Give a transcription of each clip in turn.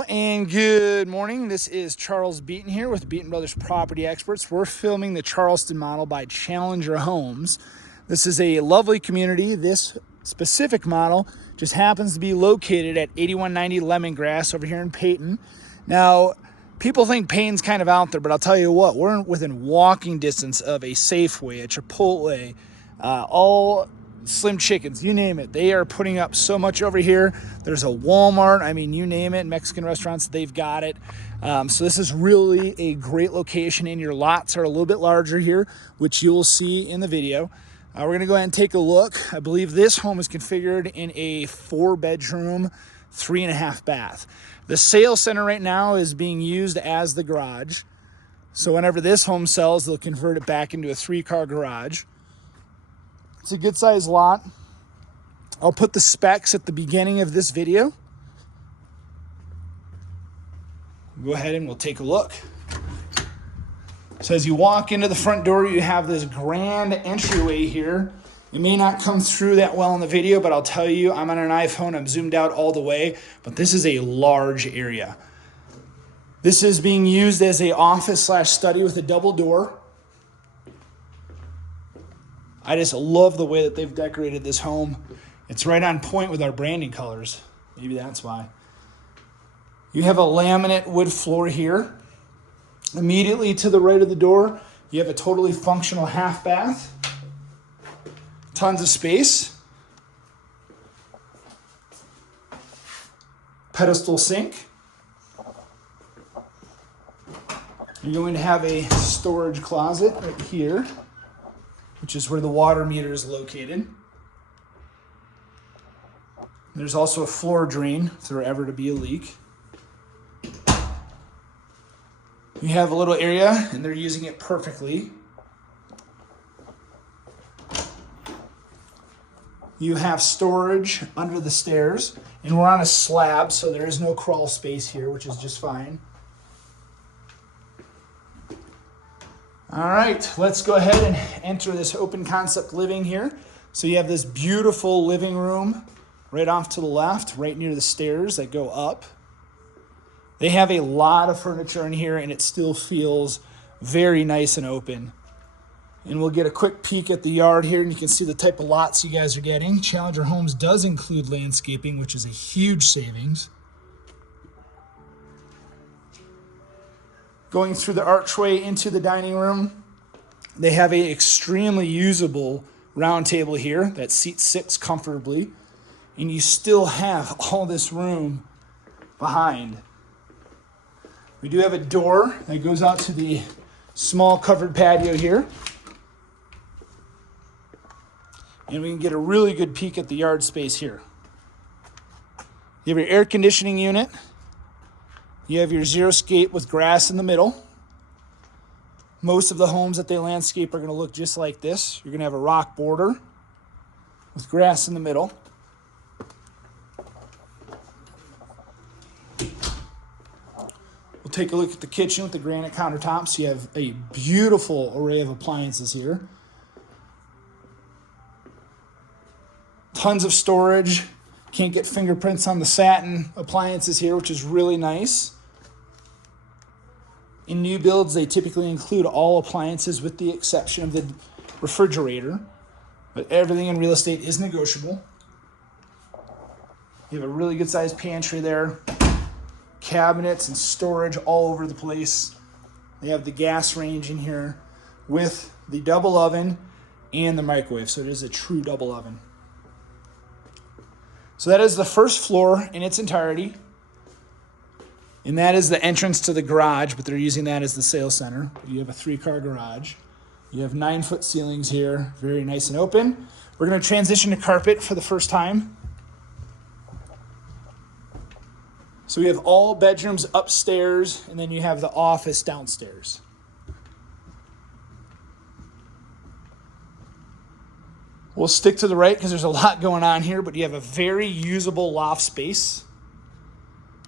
Hello and good morning. This is Charles Beaton here with Beaton Brothers Property Experts. We're filming the Charleston model by Challenger Homes. This is a lovely community. This specific model just happens to be located at 8190 Lemongrass over here in Peyton. Now, people think Peyton's kind of out there, but I'll tell you what, we're within walking distance of a Safeway, a Chipotle, all Slim Chickens, you name it. They are putting up so much over here. There's a Walmart, I mean, you name it, Mexican restaurants, they've got it. So this is really a great location, and your lots are a little bit larger here, which you'll see in the video. We're going to go ahead and take a look. I believe this home is configured in a 4-bedroom, 3.5 bath. The sales center right now is being used as the garage. So whenever this home sells, they'll convert it back into a 3-car garage. It's a good sized lot. I'll put the specs at the beginning of this video. Go ahead and we'll take a look. So as you walk into the front door, you have this grand entryway here. It may not come through that well in the video, but I'll tell you, I'm on an iPhone, I'm zoomed out all the way, but this is a large area. This is being used as an office/study with a double door. I just love the way that they've decorated this home. It's right on point with our branding colors. Maybe that's why. You have a laminate wood floor here. Immediately to the right of the door, you have a totally functional half bath. Tons of space. Pedestal sink. You're going to have a storage closet right here, which is where the water meter is located. There's also a floor drain if there were ever to be a leak. You have a little area, and they're using it perfectly. You have storage under the stairs, and we're on a slab, so there is no crawl space here, which is just fine. All right, let's go ahead and enter this open concept living here. So you have this beautiful living room right off to the left, right near the stairs that go up. They have a lot of furniture in here, and it still feels very nice and open. And we'll get a quick peek at the yard here, and you can see the type of lots you guys are getting. Challenger Homes does include landscaping, which is a huge savings. Going through the archway into the dining room, they have an extremely usable round table here that seats 6 comfortably, and you still have all this room behind. We do have a door that goes out to the small covered patio here, and we can get a really good peek at the yard space here. You have your air conditioning unit. You have your xeriscape with grass in the middle. Most of the homes that they landscape are going to look just like this. You're going to have a rock border with grass in the middle. We'll take a look at the kitchen with the granite countertops. You have a beautiful array of appliances here. Tons of storage. Can't get fingerprints on the satin appliances here, which is really nice. In new builds, they typically include all appliances with the exception of the refrigerator, but everything in real estate is negotiable. You have a really good sized pantry there, cabinets and storage all over the place. They have the gas range in here with the double oven and the microwave, so it is a true double oven. So that is the first floor in its entirety. And that is the entrance to the garage, but they're using that as the sales center. You have a 3-car garage. You have 9-foot ceilings here, very nice and open. We're going to transition to carpet for the first time. So we have all bedrooms upstairs, and then you have the office downstairs. We'll stick to the right because there's a lot going on here, but you have a very usable loft space.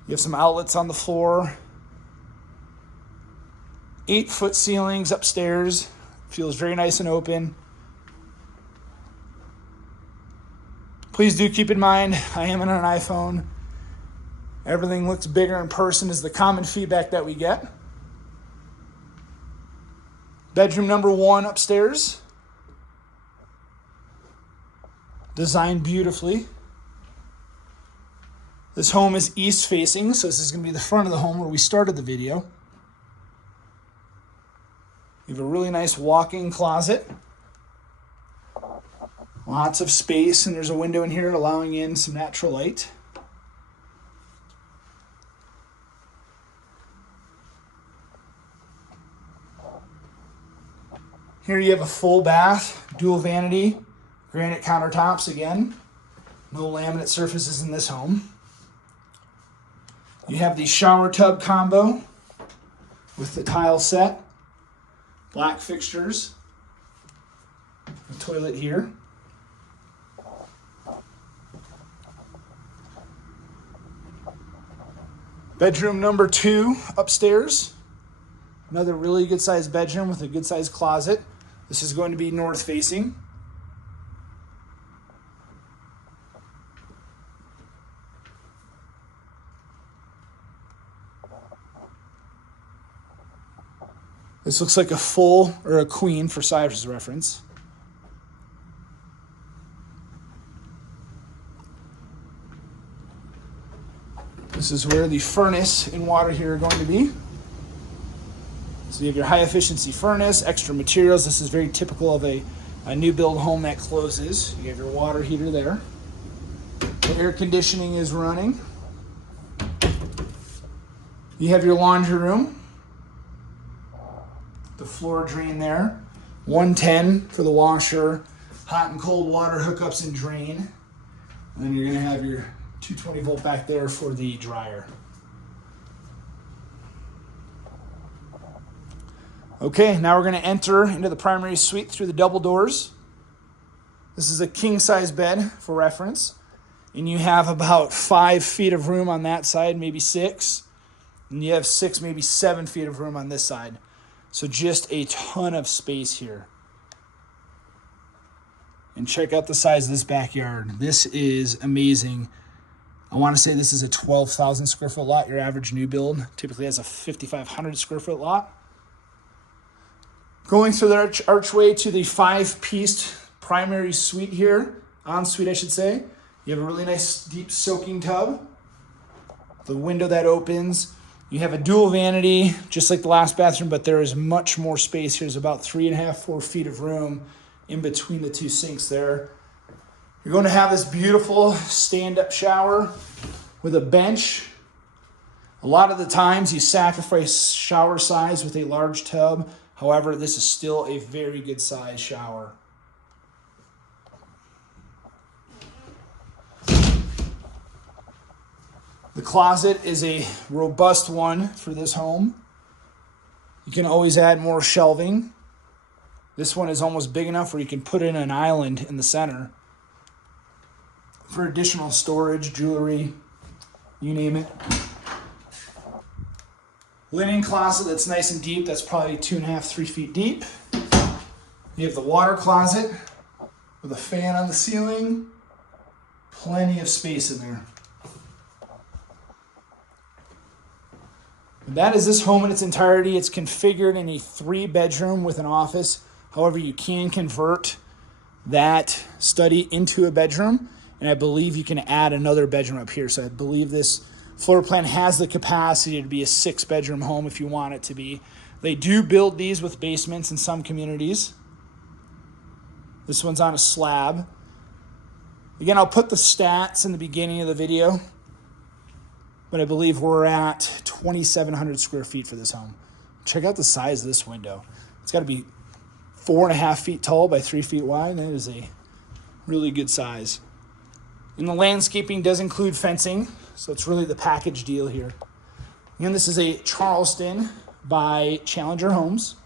You have some outlets on the floor. 8-foot ceilings upstairs. Feels very nice and open. Please do keep in mind, I am on an iPhone. Everything looks bigger in person is the common feedback that we get. Bedroom number 1 upstairs. Designed beautifully. This home is east facing, so this is going to be the front of the home where we started the video. You have a really nice walk-in closet. Lots of space, and there's a window in here allowing in some natural light. Here you have a full bath, dual vanity, granite countertops again. No laminate surfaces in this home. You have the shower tub combo with the tile set, black fixtures, the toilet here. Bedroom number 2 upstairs. Another really good sized bedroom with a good sized closet. This is going to be north facing. This looks like a full or a queen for size reference. This is where the furnace and water heater are going to be. So you have your high efficiency furnace, extra materials. This is very typical of a new build home that closes. You have your water heater there. The air conditioning is running. You have your laundry room. The floor drain there. 110 for the washer, hot and cold water hookups and drain. And then you're going to have your 220 volt back there for the dryer. Okay, now we're going to enter into the primary suite through the double doors. This is a king size bed for reference. And you have about 5 feet of room on that side, maybe 6. And you have 6, maybe 7 feet of room on this side. So just a ton of space here. And check out the size of this backyard. This is amazing. I want to say this is a 12,000 square foot lot. Your average new build typically has a 5,500 square foot lot. Going through the archway to the 5-pieced primary suite here, ensuite I should say. You have a really nice deep soaking tub. The window that opens. You have a dual vanity, just like the last bathroom, but there is much more space. Here's about 3.5, 4 feet of room in between the 2 sinks there. You're going to have this beautiful stand-up shower with a bench. A lot of the times you sacrifice shower size with a large tub. However, this is still a very good size shower. The closet is a robust one for this home. You can always add more shelving. This one is almost big enough where you can put in an island in the center for additional storage, jewelry, you name it. Linen closet that's nice and deep. That's probably 2.5, 3 feet deep. You have the water closet with a fan on the ceiling. Plenty of space in there. That is this home in its entirety. It's configured in a 3-bedroom with an office. However, you can convert that study into a bedroom, and I believe you can add another bedroom up here. So I believe this floor plan has the capacity to be a 6-bedroom home if you want it to be. They do build these with basements in some communities. This one's on a slab. Again, I'll put the stats in the beginning of the video, but I believe we're at 2,700 square feet for this home. Check out the size of this window. It's got to be 4.5 feet tall by 3 feet wide. That is a really good size. And the landscaping does include fencing, so it's really the package deal here. Again, this is a Charleston by Challenger Homes.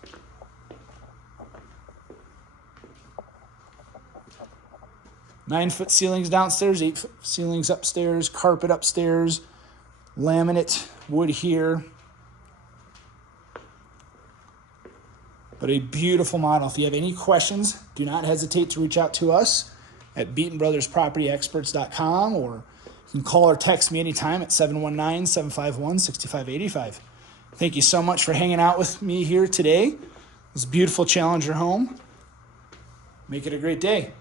Nine-foot ceilings downstairs, 8-foot ceilings upstairs, carpet upstairs, laminate wood here. But a beautiful model. If you have any questions, do not hesitate to reach out to us at BeatonBrothersPropertyExperts.com, or you You can call or text me anytime at 719-751-6585. Thank you so much for hanging out with me here today. This beautiful Challenger home. Make it a great day.